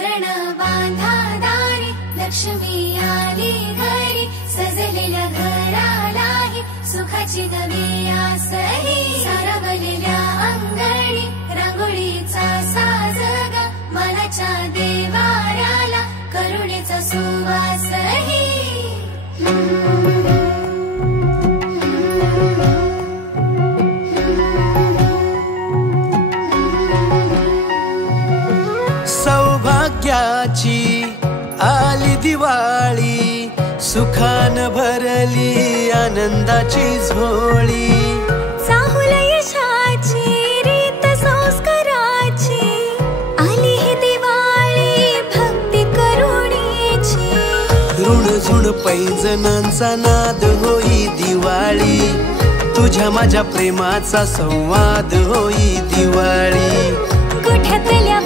तोरण बांधा दारी, लक्ष्मी आली घरी, सजलेल्या घरालाही सुखाची नवी आसही, सारवलेल्या अंगणी रांगोळीचा साजग, मनाच्या देवाऱ्याला करुणेचा सुवासही. सौभाग्याची आली दिवाळी, सुखान भरली आनंदाची झोळी. चाहुल यशाची रीत संस्काराची, आली ही दिवाळी भक्ती करुणेची. ऋणझुण पैंजणांचा नाद होई दिवाळी, तुझ्या माझ्या प्रेमाचा संवाद होई दिवाळी. गुढ्यातल्या